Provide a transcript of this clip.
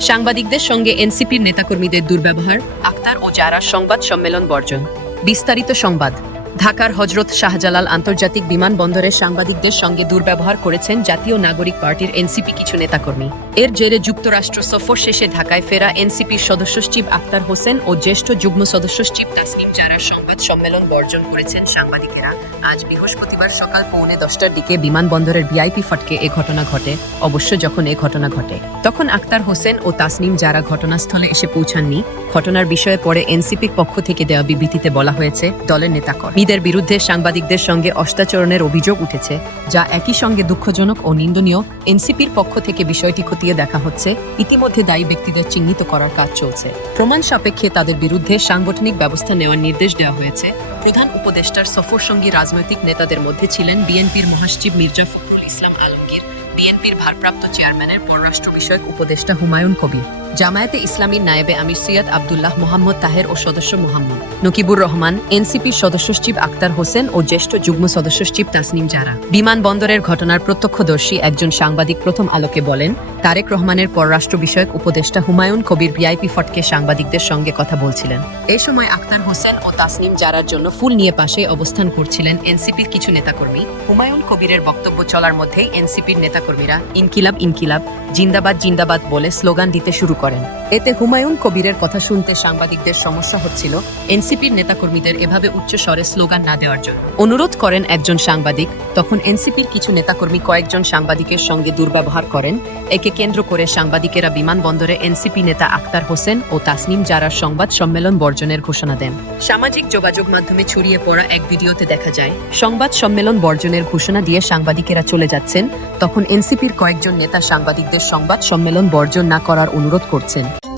সাংবাদিকদের সঙ্গে এনসিপির নেতাকর্মীদের দুর্ব্যবহার আক্তার ও যারা সংবাদ সম্মেলন বর্জন। বিস্তারিত সংবাদ। ঢাকার হজরত শাহজালাল আন্তর্জাতিক বিমানবন্দরের সাংবাদিকদের সঙ্গে দুর্ব্যবহার করেছেন জাতীয় নাগরিক পার্টির এনসিপি কিছু নেতাকর্মী। এর জেরে যুক্তরাষ্ট্র সফর শেষে ঢাকায় ফেরা এনসিপির সদস্য সচিব আক্তার হোসেন ও জ্যেষ্ঠ যুগ্ম সদস্য সচিব তাসনিম যারা সংবাদ সম্মেলন বর্জন করেছেন সাংবাদিকেরা। আজ বৃহস্পতিবার সকাল পৌনে দশটার দিকে বিমানবন্দরের ভিআইপি ফটকে এ ঘটনা ঘটে, অবশ্য যখন এ ঘটনা ঘটে। তখন আক্তার হোসেন ও তাসনিম যারা ঘটনাস্থলে এসে পৌঁছাননি। ঘটনার বিষয়ে পরে এনসিপির পক্ষ থেকে দেওয়া বিবৃতিতে বলা হয়েছে, দলের নেতাকর্মীদের বিরুদ্ধে সাংবাদিকদের সঙ্গে অষ্টাচরণের অভিযোগ উঠেছে, যা একই সঙ্গে দুঃখজনক ও নিন্দনীয় এনসিপির পক্ষ থেকে বিষয়টি খতিয়ে দেখা হচ্ছে। ইতিমধ্যে দায়ী ব্যক্তিদের চিহ্নিত করার কাজ চলছে। প্রমাণ সাপেক্ষে তাদের বিরুদ্ধে সাংগঠনিক ব্যবস্থা নেওয়ার নির্দেশ দেওয়া হয়েছে। প্রধান উপদেষ্টার সফর সঙ্গী রাজনৈতিক নেতাদের মধ্যে ছিলেন বিএনপির মহাসচিব মির্জা ফখরুল ইসলাম আলমগীর। বিএনপির ভারপ্রাপ্ত চেয়ারম্যানের পররাষ্ট্র বিষয়ক উপদেষ্টা হুমায়ুন কবির। জামায়াতে ইসলামীর নায়েবে আমির সৈয়দ আবদুল্লাহ মোহাম্মদ তাহের ও সদস্য মোহাম্মদ। নকিবুর রহমান, এনসিপির সদস্য সচিব আক্তার হোসেন ও জ্যেষ্ঠ যুগ্ম সদস্য সচিব তাসনিম জারা। বিমানবন্দরের ঘটনার প্রত্যক্ষদর্শী একজন সাংবাদিক প্রথম আলোকে বলেন, তারেক রহমানের পররাষ্ট্র বিষয়ক উপদেষ্টা হুমায়ুন কবির ভিআইপি ফটকে সাংবাদিকদের সঙ্গে কথা বলছিলেন। এ সময় আক্তার হোসেন ও তাসনিম জারার জন্য ফুল নিয়ে পাশে অবস্থান করছিলেন এনসিপির কিছু নেতাকর্মী। হুমায়ুন কবিরের বক্তব্য চলার মধ্যেই এনসিপির নেতাকর্মীরা, ইনকিলাব ইনকিলাব, জিন্দাবাদ জিন্দাবাদ বলে স্লোগান দিতে শুরু করেন। এতে হুমায়ুন কবিরের কথা শুনতে সাংবাদিকদের সমস্যা হচ্ছিল এনসিপির নেতাকর্মীদের এভাবে উচ্চ স্বরে স্লোগান না দেওয়ার জন্য। অনুরোধ করেন একজন সাংবাদিক, তখন এনসিপির কিছু নেতাকর্মী কয়েকজন সাংবাদিকের সঙ্গে দুর্ব্যবহার করেন। একে কেন্দ্র করে সাংবাদিকেরা বিমানবন্দরে এনসিপি নেতা আক্তার হোসেন ও তাসনিম জারার সংবাদ সম্মেলন বর্জনের ঘোষণা দেন। সামাজিক যোগাযোগ মাধ্যমে ছড়িয়ে পড়া এক ভিডিওতে দেখা যায়, সংবাদ সম্মেলন বর্জনের ঘোষণা দিয়ে সাংবাদিকেরা চলে যাচ্ছেন। তখন এনসিপির কয়েকজন নেতা সাংবাদিকদের সংবাদ সম্মেলন বর্জন না করার অনুরোধ করছেন।